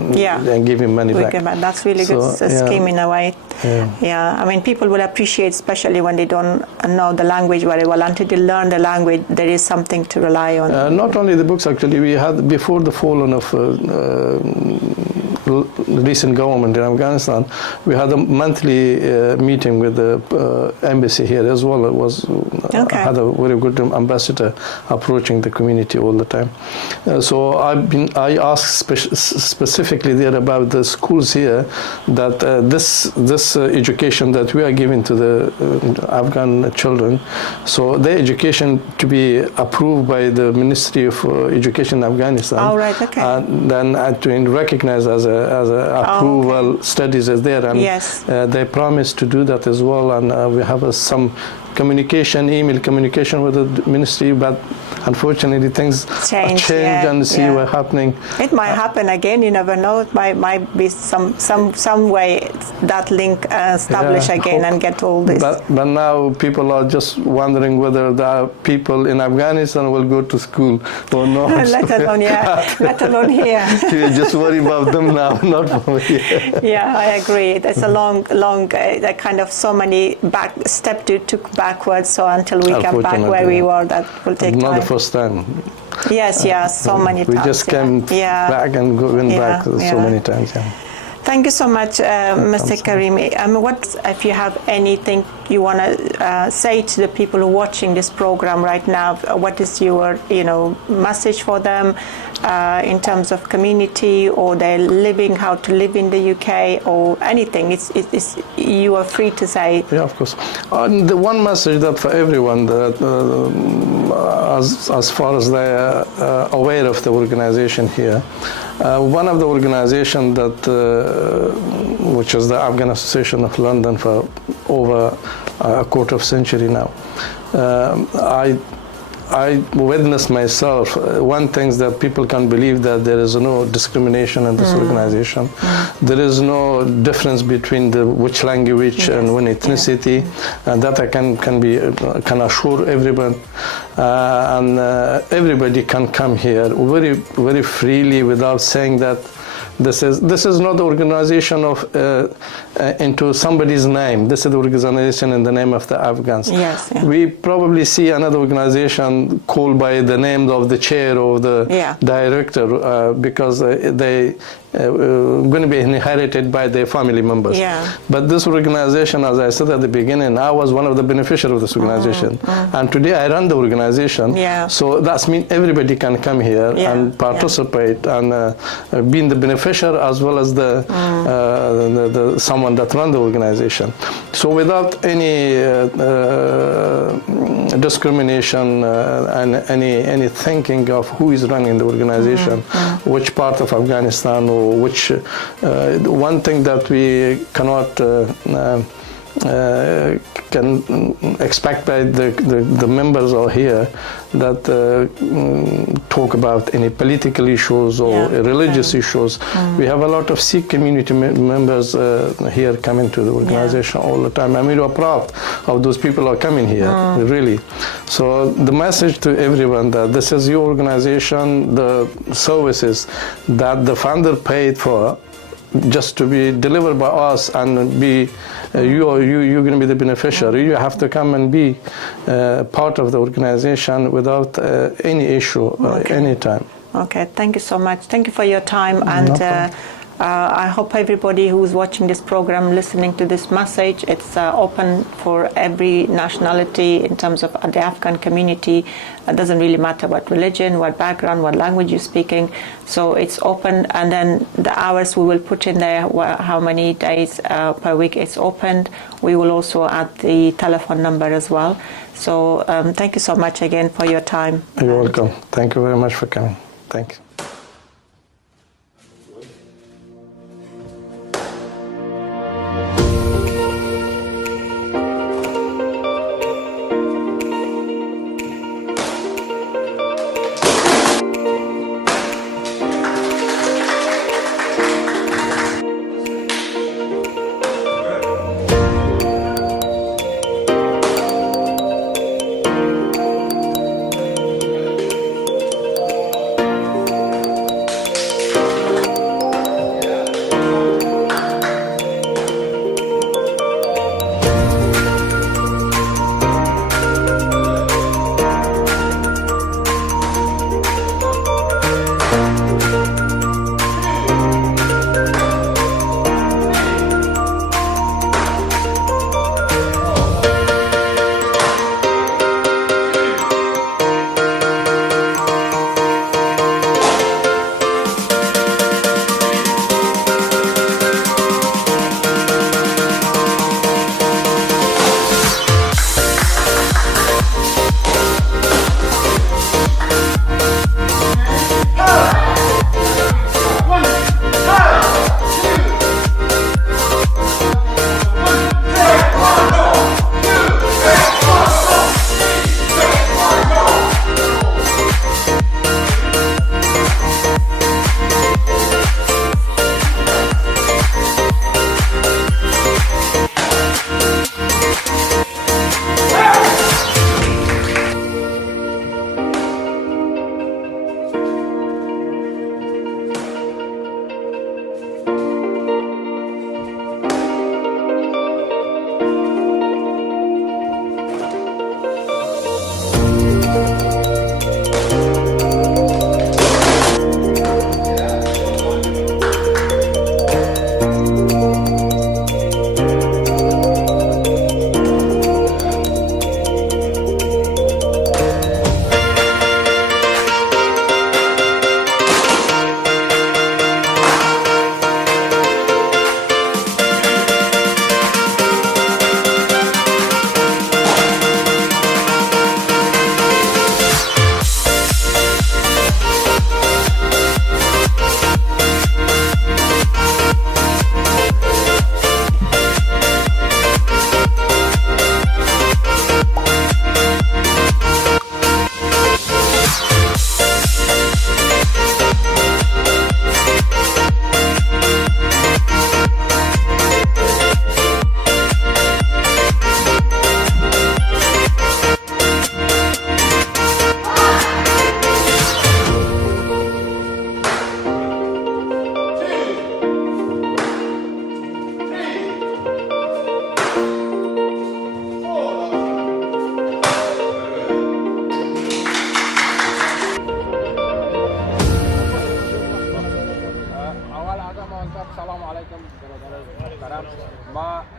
and give him money back. That's really good scheme in a way. I mean, people will appreciate, especially when they don't know the language very well. Until they learn the language, there is something to rely on. Not only the books, actually, we had before the falling of recent government in Afghanistan, we had a monthly meeting with the embassy here as well. It was had a very good ambassador approaching the community all the time. So I asked specifically there about the schools here, that this education that we are giving to the Afghan children, so their education to be approved by the Ministry of Education in Afghanistan. And then to recognize as approval studies as there, and they promised to do that as well, and we have some email communication with the ministry, but unfortunately things change and see what's happening. It might happen again, you never know. It might be some way that link established again and get all this. But now people are just wondering whether the people in Afghanistan will go to school or not. let alone here. You just worry about them now, not for here. I agree. There's a long kind of so many steps to took backwards, so until we come back where we were, that will take time. Not the first time. So many times. We just came back and going back so many times. Thank you so much, Mr. Karimi. What if you have anything you want to say to the people who are watching this program right now? What is your, message for them in terms of community or their living, how to live in the UK, or anything? It's you are free to say. Yeah, of course. The one message that for everyone that, as far as they are aware of the organization here, one of the organizations that, which is the Afghan Association of London for over a quarter of century now, I witnessed myself one thing that people can believe that there is no discrimination in this organization. There is no difference between which language and one ethnicity, and that I can assure everyone. And everybody can come here very, very freely without saying that this is not the organization of into somebody's name. This is the organization in the name of the Afghans. Yes, yeah. We probably see another organization called by the name of the chair or the director because they going to be inherited by their family members. Yeah. But this organization, as I said at the beginning, I was one of the beneficiaries of this organization. And today I run the organization. Yeah. So that means everybody can come here and participate and be the beneficiary as well as the someone that run the organization. So without any discrimination and any thinking of who is running the organization, which part of Afghanistan or which one thing that we cannot can expect by the members are here that talk about any political issues or religious issues. We have a lot of Sikh community members here coming to the organization all the time. I mean, we're proud of those people are coming here, really. So the message to everyone that this is your organization, the services that the founder paid for just to be delivered by us and be you're going to be the beneficiary. You have to come and be part of the organization without any issue any time. Okay, thank you so much. Thank you for your time, and I hope everybody who's watching this program, listening to this message, it's open for every nationality in terms of the Afghan community. It doesn't really matter what religion, what background, what language you're speaking. So it's open, and then the hours we will put in there, how many days per week it's opened. We will also add the telephone number as well. So thank you so much again for your time. You're welcome. Thank you very much for coming. Thank you.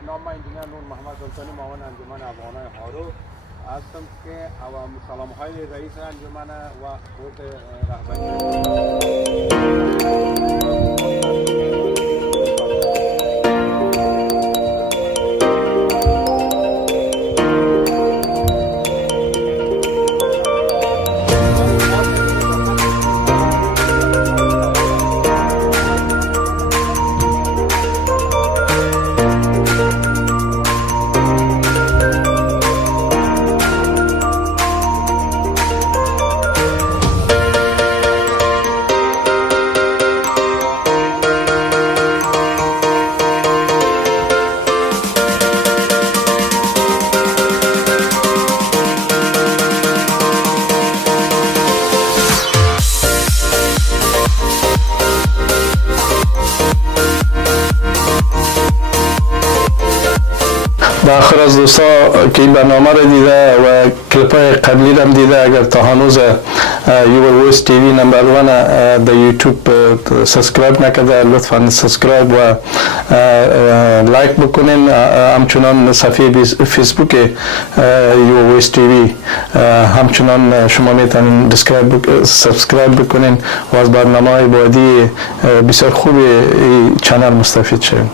نام انجمن نور محمد سلطانی معاون انجمن افغانان هارو هستم که سلام های رئیس انجمن و خود آخر از دوستا که این برنامه را دیده و کلیپ های قبلی را هم دیده، اگر تا هنوز یور ویس تیوی نمبر 1 در یوتیوب سابسکرایب نکرده لطفا سابسکرایب و لایک بکنین. همچنان صفحه فیسبوک یور ویس تیوی همچنان شما میتونین سابسکرایب بکنین و از برنامه های بعدی بسیار خوب چنل مستفید شوین.